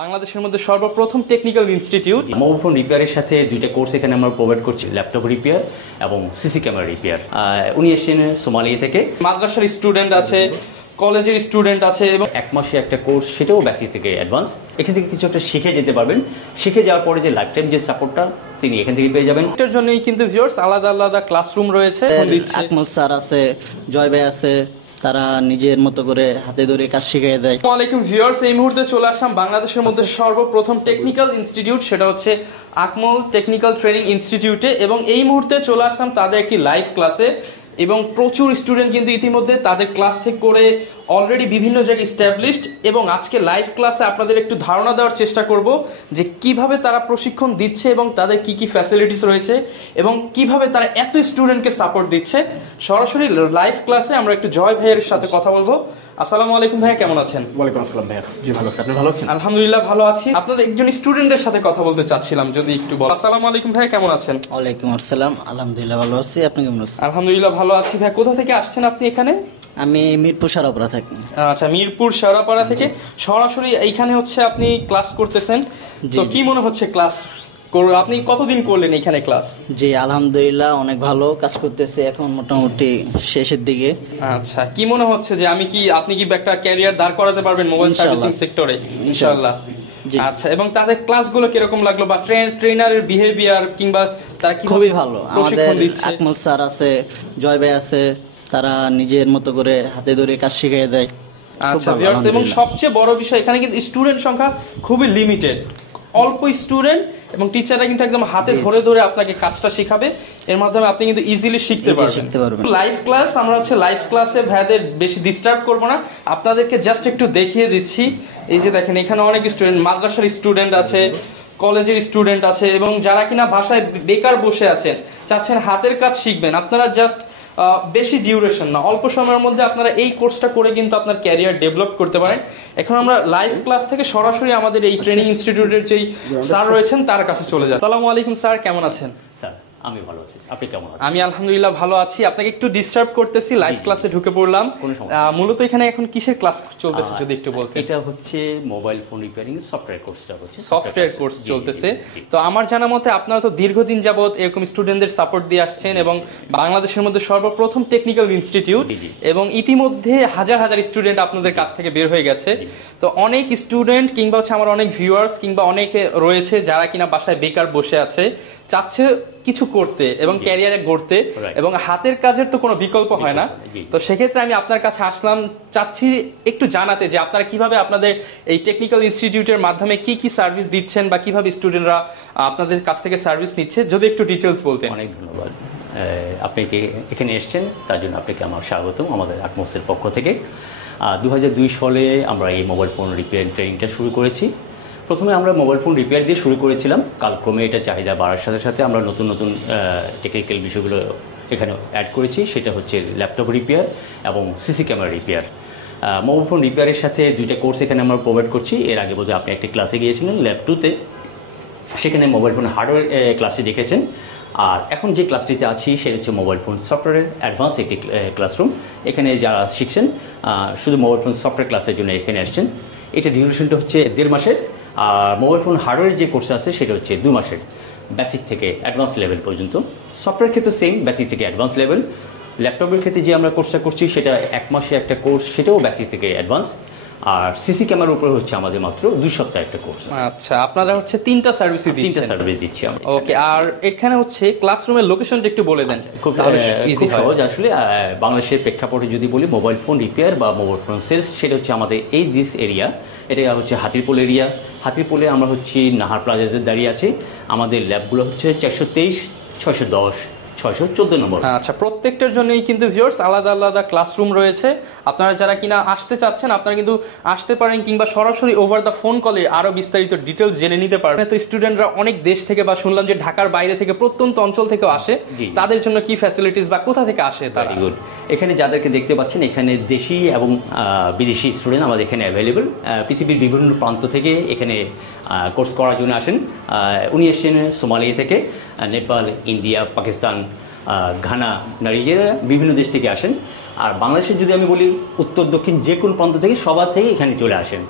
বাংলাদেশের মধ্যে সর্বপ্রথম টেকনিক্যাল ইনস্টিটিউট মোবাইল ফোন রিপেয়ারের সাথে দুইটা কোর্স এখানে আমরা প্রোভাইড করছি, ল্যাপটপ রিপেয়ার এবং সিসি ক্যামেরা রিপেয়ার। উনি এসেছেন সোমালিয়া থেকে। মাদ্রাসার স্টুডেন্ট আছে, কলেজের স্টুডেন্ট আছে এবং এক মাসে একটা কোর্স, সেটাও বেসিক থেকে অ্যাডভান্স। এখান থেকে কিছু একটা শিখে যেতে পারবেন। শিখে যাওয়ার পরে যে লাইফ টাইম যে সাপোর্টটা তিনি এখান থেকে পেয়ে যাবেন। এটার জন্যই কিন্তু ভিউয়ার্স আলাদা আলাদা ক্লাসরুম রয়েছে। আকমল স্যার আছে, জয় ভাই আছে, তারা নিজের মতো করে হাতে ধরে কাজ শিখিয়ে দেয়। আসসালামু আলাইকুম ভিউয়ার্স, এই মুহূর্তে চলে আসলাম বাংলাদেশের মধ্যে সর্বপ্রথম টেকনিক্যাল ইনস্টিটিউট, সেটা হচ্ছে আকমল টেকনিক্যাল ট্রেনিং ইনস্টিটিউটে। এবং এই মুহূর্তে চলে আসলাম তাদের একটি লাইভ ক্লাসে এবং প্রচুর স্টুডেন্ট কিন্তু ইতিমধ্যে তাদের ক্লাস থেকে করে অলরেডি বিভিন্ন জায়গায় এস্টাবলিশড। এবং আজকে লাইভ ক্লাসে আপনাদের একটু ধারণা দেওয়ার চেষ্টা করব যে কিভাবে তারা প্রশিক্ষণ দিচ্ছে এবং তাদের কি কি ফ্যাসিলিটিস রয়েছে এবং কিভাবে তারা এত স্টুডেন্টকে সাপোর্ট দিচ্ছে। সরাসরি লাইভ ক্লাসে আমরা একটু জয় ভাইয়ের সাথে কথা বলবো। আসসালামু আলাইকুম ভাইয়া, কেমন আছেন? ওয়ালাইকুম আসসালাম ভাইয়া, জি ভালো আছি, আপনি ভালো আছেন? আলহামদুলিল্লাহ ভালো আছি। আপনাদের একজন স্টুডেন্টের সাথে কথা বলতে চাচ্ছিলাম, যদি একটু বল। আসসালামু আলাইকুম ভাইয়া, কেমন আছেন? ওয়ালাইকুম আসসালাম, আলহামদুলিল্লাহ ভালো আছি, আপনি কেমন আছেন? আলহামদুলিল্লাহ ভালো আছি। ভাইয়া কোথা থেকে আসছেন আপনি এখানে? আমি মিরপুর সারাপাড়া থাকি। আচ্ছা, মিরপুর শেওড়াপাড়া থেকে সরাসরি এইখানে হচ্ছে আপনি ক্লাস করতেছেন। তো কি মনে হচ্ছে ক্লাস আপনি কতদিন করলেন এখানে ক্লাস? জি আলহামদুলিল্লাহ অনেক ভালো কাজ করতেছে, এখন মোটামুটি শেষের দিকে। আচ্ছা, কি মনে হচ্ছে যে আপনি কি একটা ক্যারিয়ার দাঁড় করাতে পারবেন মোবাইল সার্ভিসিং সেক্টরে ইনশাআল্লাহ? আচ্ছা, এবং তাদের ক্লাসগুলো কিরকম লাগলো বা ট্রেনারের বিহেভিয়ার কিংবা তারা কি? খুবই ভালো। আমাদের আকমল স্যার আছে, জয় ভাই আছে, তারা নিজের মতো করে হাতে ধরে কাজ শিখিয়ে দেয়। আচ্ছা ভিউয়ার্স, এবং সবচেয়ে বড় বিষয় এখানে কিন্তু স্টুডেন্ট সংখ্যা খুবই লিমিটেড, অল্প স্টুডেন্ট, এবং টিচাররা কিন্তু একদম হাতে ধরে ধরে আপনাকে কাজটা শেখাবে। এর মাধ্যমে আপনি কিন্তু ইজিলি শিখতে পারবেন। লাইভ ক্লাস, আমরা হচ্ছে লাইভ ক্লাসে ভাইদের বেশি ডিস্টার্ব করব না, আপনাদেরকে জাস্ট একটু দেখিয়ে দিচ্ছি। এই যে দেখেন, এখানে অনেক স্টুডেন্ট, মাদ্রাসার স্টুডেন্ট আছে, কলেজের স্টুডেন্ট আছে, এবং যারা কিনা বাসায় বেকার বসে আছেন, চাচ্ছেন হাতের কাজ শিখবেন, আপনারা জাস্ট বেশি ডিউরেশন না, অল্প সময়ের মধ্যে আপনারা এই কোর্সটা করে কিন্তু আপনার ক্যারিয়ার ডেভেলপ করতে পারেন। এখন আমরা লাইভ ক্লাস থেকে সরাসরি আমাদের এই ট্রেনিং ইনস্টিটিউটের যেই স্যার রয়েছেন তার কাছে চলে যাই। আসসালামু আলাইকুম স্যার, কেমন আছেন? স্যার আমি ভালো আছি, আপনি কেমন আছেন? আমি আলহামদুলিল্লাহ ভালো আছি। আপনাকে একটু ডিস্টার্ব করতেছি, লাইভ ক্লাসে ঢুকে পড়লাম। মূলত এখানে এখন কিসের ক্লাস চলতেছে যদি একটু বলতেন? এটা হচ্ছে মোবাইল ফোন রিপেয়ারিং সফটওয়্যার কোর্সটা হচ্ছে, সফটওয়্যার কোর্স চলতেছে। তো আমার জানা মতে আপনারা তো দীর্ঘদিন যাবত এরকম স্টুডেন্টদের সাপোর্ট দিয়ে আসছেন এবং বাংলাদেশের মধ্যে সর্বপ্রথম টেকনিক্যাল ইনস্টিটিউট, এবং ইতিমধ্যে হাজার হাজার স্টুডেন্ট আপনাদের কাছ থেকে বের হয়ে গেছে। তো অনেক স্টুডেন্ট কিংবা হচ্ছে আমার অনেক ভিউয়ার্স কিংবা অনেকে রয়েছে যারা কিনা বাসায় বেকার বসে আছে, চাচ্ছে কিছু করতে এবং ক্যারিয়ারে গড়তে, এবং হাতের কাজের তো কোনো বিকল্প হয় না। তো সেক্ষেত্রে আমি আপনার কাছে আসলাম, চাচ্ছি একটু জানাতে যে আপনারা কিভাবে আপনাদের এই টেকনিক্যাল ইনস্টিটিউটের মাধ্যমে কি কি সার্ভিস দিচ্ছেন বা কিভাবে স্টুডেন্টরা আপনাদের কাছ থেকে সার্ভিস নিচ্ছে, যদি একটু ডিটেলস বলতেন। অনেক ধন্যবাদ। আপনি এখানে এসেছেন তার জন্য আপনাকে আমার স্বাগতম আমাদের আকমসের পক্ষ থেকে। 2002 সালে আমরা এই মোবাইল ফোন রিপেয়ার ট্রেনিংটা শুরু করেছি। প্রথমে আমরা মোবাইল ফোন রিপেয়ার দিয়ে শুরু করেছিলাম, কালক্রমে এটা চাহিদা বাড়ার সাথে সাথে আমরা নতুন নতুন টেকনিক্যাল বিষয়গুলো এখানে অ্যাড করেছি, সেটা হচ্ছে ল্যাপটপ রিপেয়ার এবং CC camera repair. Mobile phone রিপেয়ারের সাথে দুইটা কোর্স এখানে আমরা প্রোভাইড করছি। এর আগে বোধহয় আপনি একটি ক্লাসে গিয়েছিলেন ল্যাব 2-তে, সেখানে মোবাইল ফোন হার্ডওয়্যার ক্লাসটি দেখেছেন। আর এখন যে ক্লাসটিতে আছি সেটা হচ্ছে মোবাইল ফোন সফটওয়্যারের অ্যাডভান্স একটি ক্লাসরুম। এখানে যারা শিখছেন শুধু মোবাইল ফোন সফটওয়্যার ক্লাসের জন্য এখানে আসছেন। এটা ডিউরেশনটা হচ্ছে 1.5 মাসের, আর মোবাইল ফোন হার্ডওয়্যারের যে কোর্স আছে সেটা হচ্ছে 2 মাসের, বেসিক থেকে অ্যাডভান্স লেভেল পর্যন্ত। সফটওয়্যার ক্ষেত্রে সেম, বেসিক থেকে অ্যাডভান্স লেভেল। ল্যাপটপের ক্ষেত্রে যে আমরা কোর্সটা করছি সেটা 1 মাসে একটা কোর্স, সেটাও বেসিক থেকে অ্যাডভান্স। আর সিসি ক্যামেরার উপরে হচ্ছে আমাদের মাত্র 2 সপ্তাহ একটা কোর্স। আচ্ছা, আপনারা হচ্ছে 3টা সার্ভিস দিচ্ছি আমরা। ওকে, আর এখানে হচ্ছে ক্লাসরুমের লোকেশনটা একটু বলে দেন। খুব সহজ আসলে। বাংলাদেশের প্রেক্ষাপটে যদি বলি, মোবাইল ফোন রিপেয়ার বা মোবাইল ফোন সেলস, সেটা হচ্ছে আমাদের এই দিস এরিয়া, এটা হচ্ছে হাতিরপুল এরিয়া। হাতিরপুলে আমরা হচ্ছে নাহার প্লাজাতে দাঁড়িয়ে আছি। আমাদের ল্যাবগুলো হচ্ছে 423, 610, 614 নম্বর। আচ্ছা, প্রত্যেকটার জন্যই কিন্তু ভিউয়ার্স আলাদা আলাদা ক্লাসরুম রয়েছে। আপনারা যারা কিনা আসতে চাচ্ছেন আপনারা কিন্তু আসতে পারেন, কিংবা সরাসরি ওভার দ্য ফোন কলে আরো বিস্তারিত ডিটেলস জেনে নিতে পারবেন। তো স্টুডেন্টরা অনেক দেশ থেকে বা শুনলাম যে ঢাকার বাইরে থেকে প্রত্যন্ত অঞ্চল থেকেও আসে, তাদের জন্য কি ফ্যাসিলিটিস বা কোথা থেকে আসে? Very good. এখানে যাদেরকে দেখতে পাচ্ছেন এখানে দেশি এবং বিদেশি স্টুডেন্ট আমাদের এখানে অ্যাভেলেবল। পৃথিবীর বিভিন্ন প্রান্ত থেকে এখানে কোর্স করার জন্য আসেন। উনি এসেছেন সোমালিয়া থেকে, Nepal, India, Pakistan, Ghana, Nigeria, বিভিন্ন দেশ থেকে আসেন। আর বাংলাদেশের যদি আমি বলি, উত্তর দক্ষিণ যে কোনো প্রান্ত থেকে সবার থেকে এখানে চলে আসেন।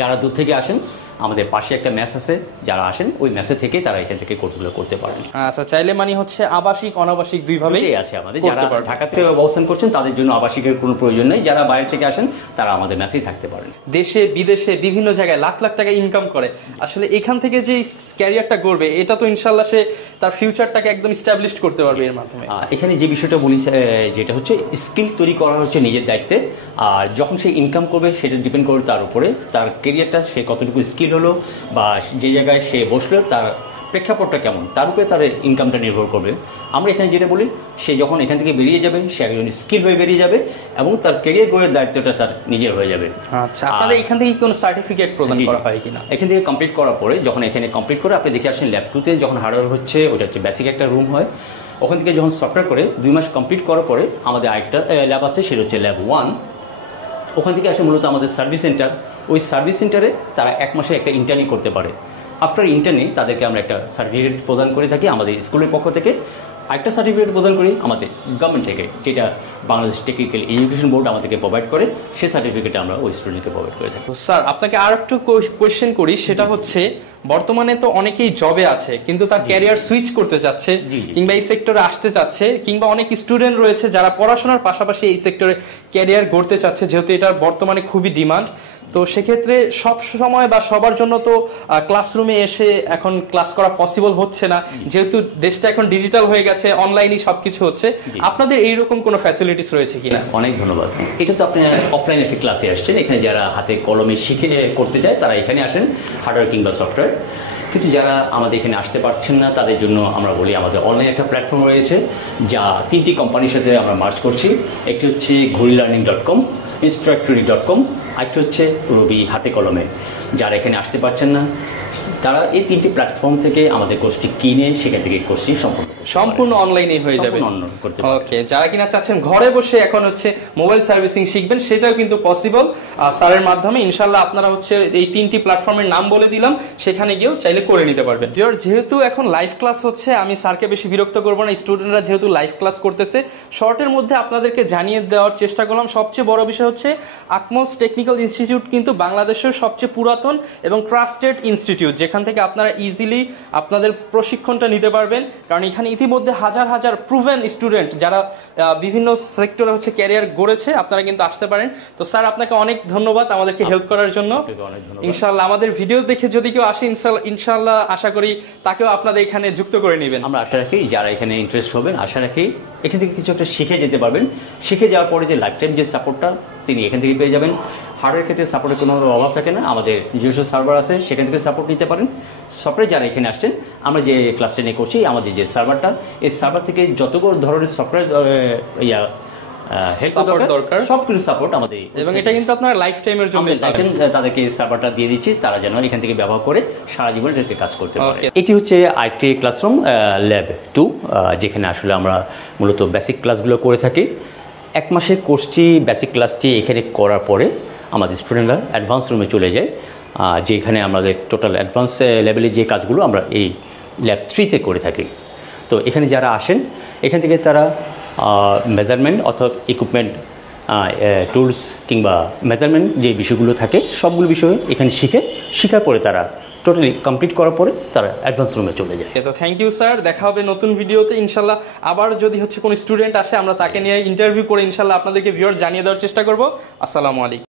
যারা দূর থেকে আসেন আমাদের পাশে একটা মেস আছে, যারা আসেন ওই মেসে থেকে তারা এখান থেকে কোর্সগুলো করতে পারেন। আচ্ছা, চাইলে মানে হচ্ছে আবাসিক অনাবাসিক দুইভাবেই আছে আমাদের। যারা ঢাকাতে অবস্থান করছেন তাদের জন্য আবাসিকের কোনো প্রয়োজন নেই, যারা বাইরে থেকে আসেন তারা আমাদের মেসেই থাকতে পারেন। দেশে বিদেশে বিভিন্ন জায়গায় লাখ লাখ টাকা ইনকাম করে, আসলে এখান থেকে যে ক্যারিয়ারটা গড়বে এটা তো ইনশাল্লাহ সে তার ফিউচারটাকে একদম এস্টাবলিশ করতে পারবে এর মাধ্যমে। এখানে যে বিষয়টা বলি যেটা হচ্ছে স্কিল তৈরি করা হচ্ছে নিজের দায়িত্বে, আর যখন সে ইনকাম করবে সেটা ডিপেন্ড করবে তার উপরে, তার কেরিয়ারটা সে কতটুকু স্কিল হলো বা যে জায়গায় সে বসলো তার প্রেক্ষাপটটা কেমন, তার উপরে তার ইনকামটা নির্ভর করবে। আমরা এখানে যেটা বলি, সে যখন এখান থেকে বেরিয়ে যাবে সে একজন স্কিল হয়ে বেরিয়ে যাবে এবং তার কেরিয়ার গড়ের দায়িত্বটা তার নিজের হয়ে যাবে। আচ্ছা, আপনাদের এখান থেকে কোনো সার্টিফিকেট প্রদান করা হয় কিনা? এখান থেকে কমপ্লিট করার পরে যখন এখানে কমপ্লিট করে আপনি দেখে আসেন ল্যাব 2-তে যখন হার্ডওয়্যার হচ্ছে, ওটা হচ্ছে বেসিক একটা রুম হয়, ওখান থেকে যখন সফটওয়্যার করে 2 মাস কমপ্লিট করার পরে আমাদের আরেকটা ল্যাব আছে, সেটা হচ্ছে ল্যাব 1। ওখান থেকে আসে মূলত আমাদের সার্ভিস সেন্টার। ওই সার্ভিস সেন্টারে তারা 1 মাসে একটা ইন্টার্নি করতে পারে। আফটার ইন্টার্নি তাদেরকে আমরা একটা সার্টিফিকেট প্রদান করে থাকি আমাদের স্কুলের পক্ষ থেকে, আরেকটা সার্টিফিকেট প্রদান করি আমাদের গভর্নমেন্ট থেকে, যেটা বাংলাদেশ টেকনিক্যাল এডুকেশন বোর্ড আমাদেরকে প্রোভাইড করে, সেই সার্টিফিকেট আমরা ওই স্টুডেন্টকে প্রোভাইড করে থাকি। স্যার, আপনাকে আর একটু কোয়েশ্চেন করি, সেটা হচ্ছে বর্তমানে তো অনেকেই জবে আছে কিন্তু তার ক্যারিয়ার সুইচ করতে চাচ্ছে কিংবা এই সেক্টরে আসতে চাচ্ছে, কিংবা অনেক স্টুডেন্ট রয়েছে যারা পড়াশোনার পাশাপাশি এই সেক্টরে ক্যারিয়ার গড়তে চাচ্ছে, যেহেতু এটার বর্তমানে খুবই ডিমান্ড। তো সেক্ষেত্রে সব সময় বা সবার জন্য তো ক্লাসরুমে এসে এখন ক্লাস করা পসিবল হচ্ছে না, যেহেতু দেশটা এখন ডিজিটাল হয়ে গেছে, অনলাইনে সবকিছু হচ্ছে। আপনাদের এইরকম কোনো ফ্যাসিলিটিস রয়েছে কিনা? অনেক ধন্যবাদ। এটা তো আপনি অফলাইন একটা ক্লাসে আসছেন, এখানে যারা হাতে কলমে শিখে করতে চায় তারা এখানে আসেন, হার্ডওয়্যার কিংবা সফটওয়্যার। কিন্তু যারা আমাদের এখানে আসতে পারছেন না তাদের জন্য আমরা বলি আমাদের অনলাইন একটা প্ল্যাটফর্ম রয়েছে, যা 3টি কোম্পানির সাথে আমরা মার্চ করছি। একটি হচ্ছে ঘুরিলার্নিং.com, instructory.com, আরেকটি হচ্ছে রবি হাতে কলমে। যারা এখানে আসতে পারছেন না তারা এই 3টি প্ল্যাটফর্ম থেকে আমাদের কোর্সটি কিনে সেখান থেকে কোর্সটি সম্পূর্ণ অনলাইনে হয়ে যাবে। ওকে, যারা কিনা চাচ্ছেন ঘরে বসে এখন হচ্ছে মোবাইল সার্ভিসিং শিখবেন, সেটাও কিন্তু পসিবল স্যারের মাধ্যমে। ইনশাল্লাহ আপনারা হচ্ছে এই 3টি প্ল্যাটফর্মের নাম বলে দিলাম, সেখানে গিয়েও চাইলে করে নিতে পারবেন। যেহেতু এখন লাইভ ক্লাস হচ্ছে, আমি স্যারকে বেশি বিরক্ত করবো না, স্টুডেন্টরা যেহেতু লাইভ ক্লাস করতেছে, শর্টের মধ্যে আপনাদেরকে জানিয়ে দেওয়ার চেষ্টা করলাম। সবচেয়ে বড় বিষয় হচ্ছে আকমলস টেকনিক্যাল ইনস্টিটিউট কিন্তু বাংলাদেশের সবচেয়ে পুরাতন এবং ট্রাস্টেড ইনস্টিটিউট, যেখান থেকে আপনারা ইজিলি আপনাদের প্রশিক্ষণটা নিতে পারবেন। কারণ এখানে ইতিমধ্যে হাজার হাজার প্রুভেন স্টুডেন্ট যারা বিভিন্ন সেক্টরে হচ্ছে ক্যারিয়ার গড়েছে, আপনারা কিন্তু আসতে পারেন। তো স্যার, আপনাকে অনেক ধন্যবাদ আমাদেরকে হেল্প করার জন্য। ইনশাআল্লাহ আমাদের ভিডিও দেখে যদি কেউ আসে, ইনশাআল্লাহ আশা করি তাকেও আপনাদের এখানে যুক্ত করে নেবেন। আমরা আশা রাখি যারা এখানে ইন্টারেস্ট হবেন, আশা রাখি এখান থেকে কিছু একটা শিখে যেতে পারবেন। শিখে যাওয়ার পরে যে লাইফ টাইম যে সাপোর্টটা তিনি এখান থেকে পেয়ে যাবেন। হার্ডওয়্যার ক্ষেত্রে সাপোর্টের কোনো অভাব থাকে না, আমাদের নিজস্ব সার্ভার আছে, সেখান থেকে সাপোর্ট নিতে পারেন। সফটওয়্যার যারা এখানে আসছেন, আমরা যে ক্লাসটা নিয়ে করছি, আমাদের যে সার্ভারটা, এই সার্ভার থেকে যতগুলো ধরনের সফটওয়্যার দরকার সবকিছু সাপোর্ট আমাদের, এবং এটা কিন্তু আপনার লাইফ টাইমের জন্য তাদেরকে সার্ভারটা দিয়ে দিচ্ছি, তারা যেন এখান থেকে ব্যবহার করে সারা জীবন এটাকে কাজ করতে পারে। এটি হচ্ছে আইটি ক্লাসরুম ল্যাব 2, যেখানে আসলে আমরা মূলত বেসিক ক্লাসগুলো করে থাকি। 1 মাসের কোর্সটি বেসিক ক্লাসটি এখানে করার পরে আমাদের স্টুডেন্টরা অ্যাডভান্স রুমে চলে যায়, যেখানে আমাদের টোটাল অ্যাডভান্স লেভেলের যে কাজগুলো আমরা এই ল্যাব 3-তে করে থাকি। তো এখানে যারা আসেন, এখান থেকে তারা মেজারমেন্ট অর্থাৎ ইকুইপমেন্ট, টুলস কিংবা মেজারমেন্ট যে বিষয়গুলো থাকে সবগুলো বিষয় এখানে শেখার পরে তারা টোটালি কমপ্লিট করার পরে তারা অ্যাডভান্স রুমে চলে যায়। তো থ্যাংক ইউ স্যার, দেখা হবে নতুন ভিডিওতে ইনশাল্লাহ। আবার যদি হচ্ছে কোনো স্টুডেন্ট আসে, আমরা তাকে নিয়ে ইন্টারভিউ করে ইনশাল্লাহ আপনাদেরকে ভিউয়ার জানিয়ে দেওয়ার চেষ্টা করব। আসসালামু আলাইকুম।